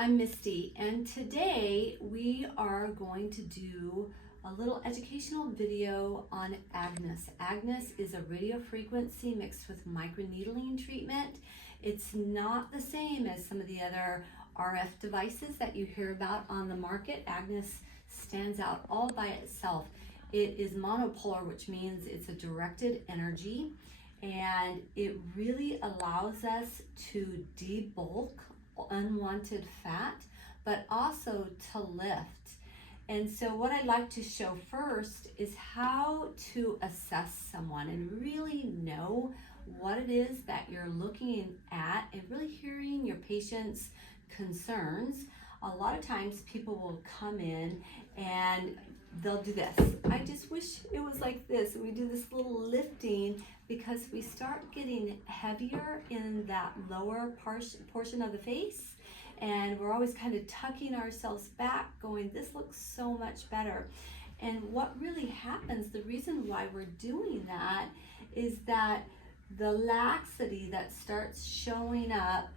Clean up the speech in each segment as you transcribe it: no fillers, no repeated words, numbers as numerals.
I'm Misty, and today we are going to do a little educational video on Agnes. Agnes is a radio frequency mixed with microneedling treatment. It's not the same as some of the other RF devices that you hear about on the market. Agnes stands out all by itself. It is monopolar, which means it's a directed energy, and it really allows us to debulk unwanted fat, but also to lift. And so what I'd like to show first is how to assess someone and really know what it is that you're looking at and really hearing your patient's concerns. A lot of times people will come in and they'll do this. I just wish it was like this. We do this little lifting because we start getting heavier in that lower portion of the face, and we're always kind of tucking ourselves back going, this looks so much better. And what really happens, the reason why we're doing that is that the laxity that starts showing up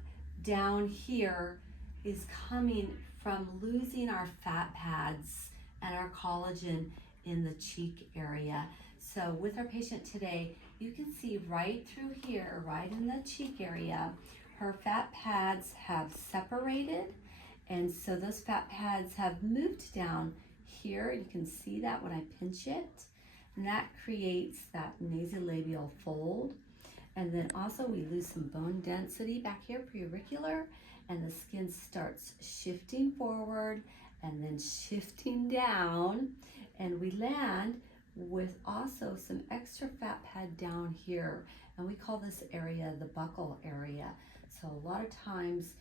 down here is coming from losing our fat pads and our collagen in the cheek area. So with our patient today, you can see right through here, right in the cheek area, her fat pads have separated, and so those fat pads have moved down here. You can see that when I pinch it, and that creates that nasolabial fold. And then also we lose some bone density back here, preauricular, and the skin starts shifting forward and then shifting down, and we land with also some extra fat pad down here, and we call this area the buccal area. So a lot of times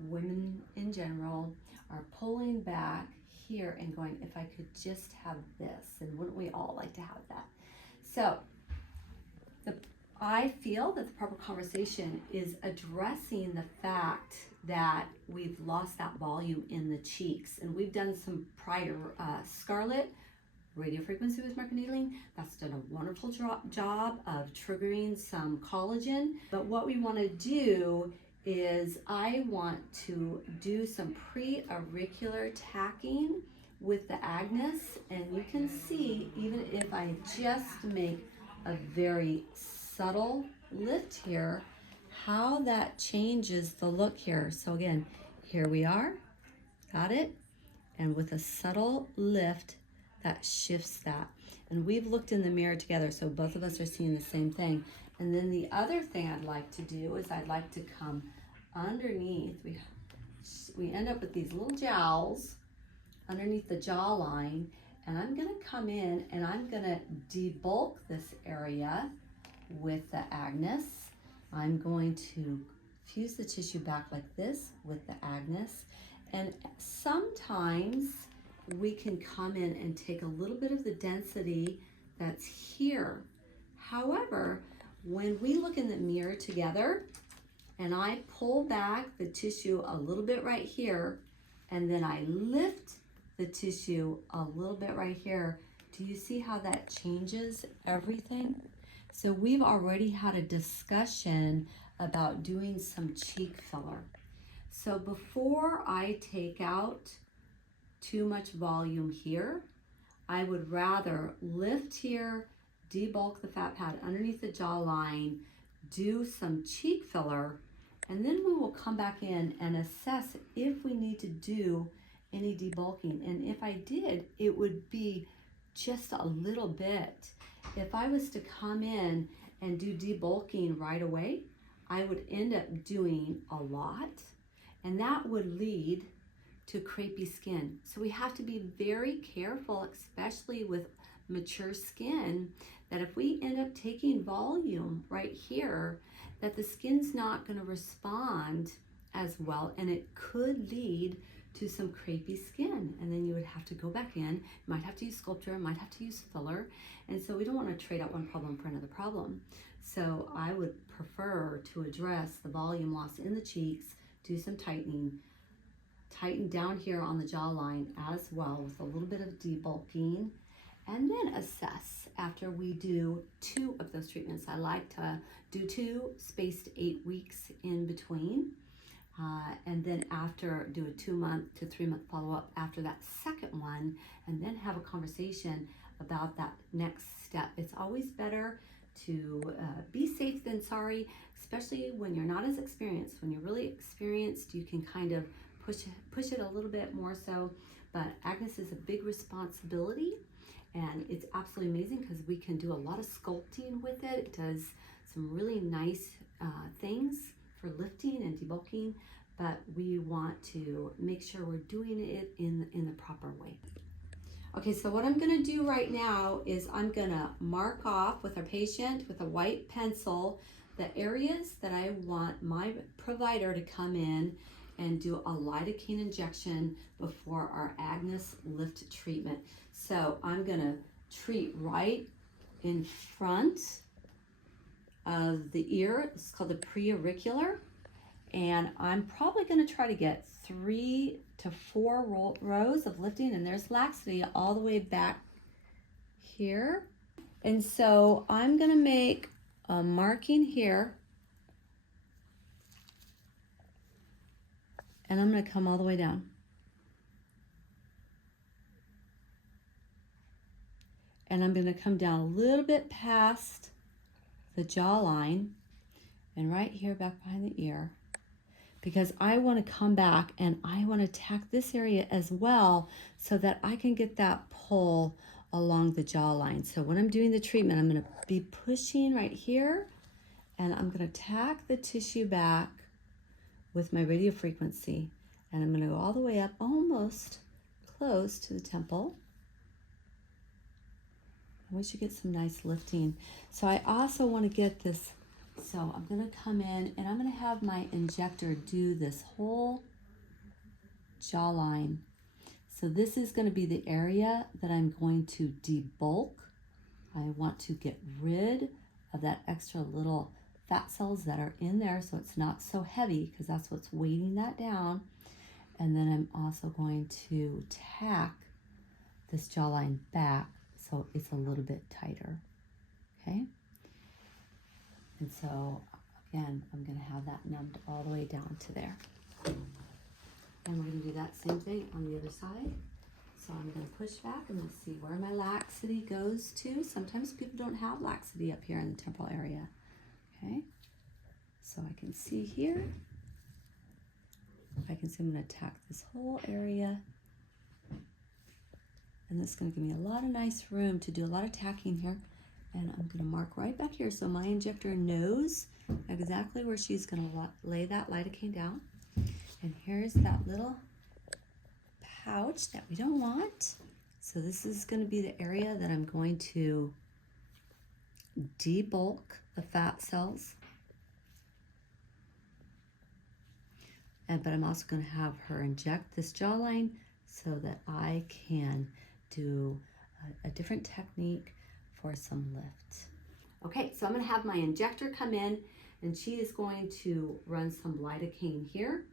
women in general are pulling back here and going, if I could just have this, and wouldn't we all like to have that? So I feel that the proper conversation is addressing the fact that we've lost that volume in the cheeks, and we've done some prior scarlet radio frequency with microneedling. That's done a wonderful job of triggering some collagen. But what we want to do is I want to do some preauricular tacking with the Agnes, and you can see even if I just make a very subtle lift here, how that changes the look here. So again, here we are, got it? And with a subtle lift, that shifts that. And we've looked in the mirror together, so both of us are seeing the same thing. And then the other thing I'd like to do is I'd like to come underneath. We end up with these little jowls underneath the jawline, and I'm gonna come in and I'm gonna debulk this area with the Agnes. I'm going to fuse the tissue back like this with the Agnes, and sometimes we can come in and take a little bit of the density that's here. However, when we look in the mirror together and I pull back the tissue a little bit right here, and then I lift the tissue a little bit right here, do you see how that changes everything? So we've already had a discussion about doing some cheek filler. So before I take out too much volume here, I would rather lift here, debulk the fat pad underneath the jawline, do some cheek filler, and then we will come back in and assess if we need to do any debulking. And if I did, it would be just a little bit. If I was to come in and do debulking right away, I would end up doing a lot, and that would lead to crepey skin. So we have to be very careful, especially with mature skin, that if we end up taking volume right here, that the skin's not going to respond as well, and it could lead to some crepey skin, and then you would have to go back in, might have to use sculpture, might have to use filler, and so we don't want to trade out one problem for another problem. So I would prefer to address the volume loss in the cheeks, do some tightening, tighten down here on the jawline as well with a little bit of debulking, and then assess after we do 2 of those treatments. I like to do 2 spaced 8 weeks in between. and then after, do a 2 month to 3 month follow-up after that second one, and then have a conversation about that next step. It's always better to be safe than sorry, especially when you're not as experienced. When you're really experienced, you can kind of push it a little bit more so, but Agnes is a big responsibility, and it's absolutely amazing because we can do a lot of sculpting with it. It does some really nice things for lifting and debulking, but we want to make sure we're doing it in the proper way. Okay, so what I'm gonna do right now is I'm gonna mark off with our patient with a white pencil the areas that I want my provider to come in and do a lidocaine injection before our Agnes lift treatment. So I'm gonna treat right in front of the ear. It's called the preauricular, and I'm probably gonna try to get 3 to 4 rows of lifting, and there's laxity all the way back here. And so I'm gonna make a marking here, and I'm gonna come all the way down. And I'm gonna come down a little bit past the jawline and right here back behind the ear, because I want to come back and I want to attack this area as well so that I can get that pull along the jawline. So when I'm doing the treatment, I'm going to be pushing right here, and I'm going to attack the tissue back with my radio frequency, and I'm going to go all the way up almost close to the temple. We should get some nice lifting. So I also want to get this, so I'm going to come in and I'm going to have my injector do this whole jawline. So this is going to be the area that I'm going to debulk. I want to get rid of that extra little fat cells that are in there so it's not so heavy, because that's what's weighting that down. And then I'm also going to tack this jawline back so it's a little bit tighter, okay? And so, again, I'm gonna have that numbed all the way down to there. And we're gonna do that same thing on the other side. So I'm gonna push back and let's see where my laxity goes to. Sometimes people don't have laxity up here in the temporal area, okay? So I can see here. I can see I'm gonna attack this whole area. And this is going to give me a lot of nice room to do a lot of tacking here. And I'm going to mark right back here so my injector knows exactly where she's going to lay that lidocaine down. And here's that little pouch that we don't want. So this is going to be the area that I'm going to debulk the fat cells. But I'm also going to have her inject this jawline so that I can do a different technique for some lift. Okay, so I'm going to have my injector come in, and she is going to run some lidocaine here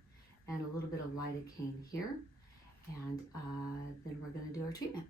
and a little bit of lidocaine here, and then we're going to do our treatment.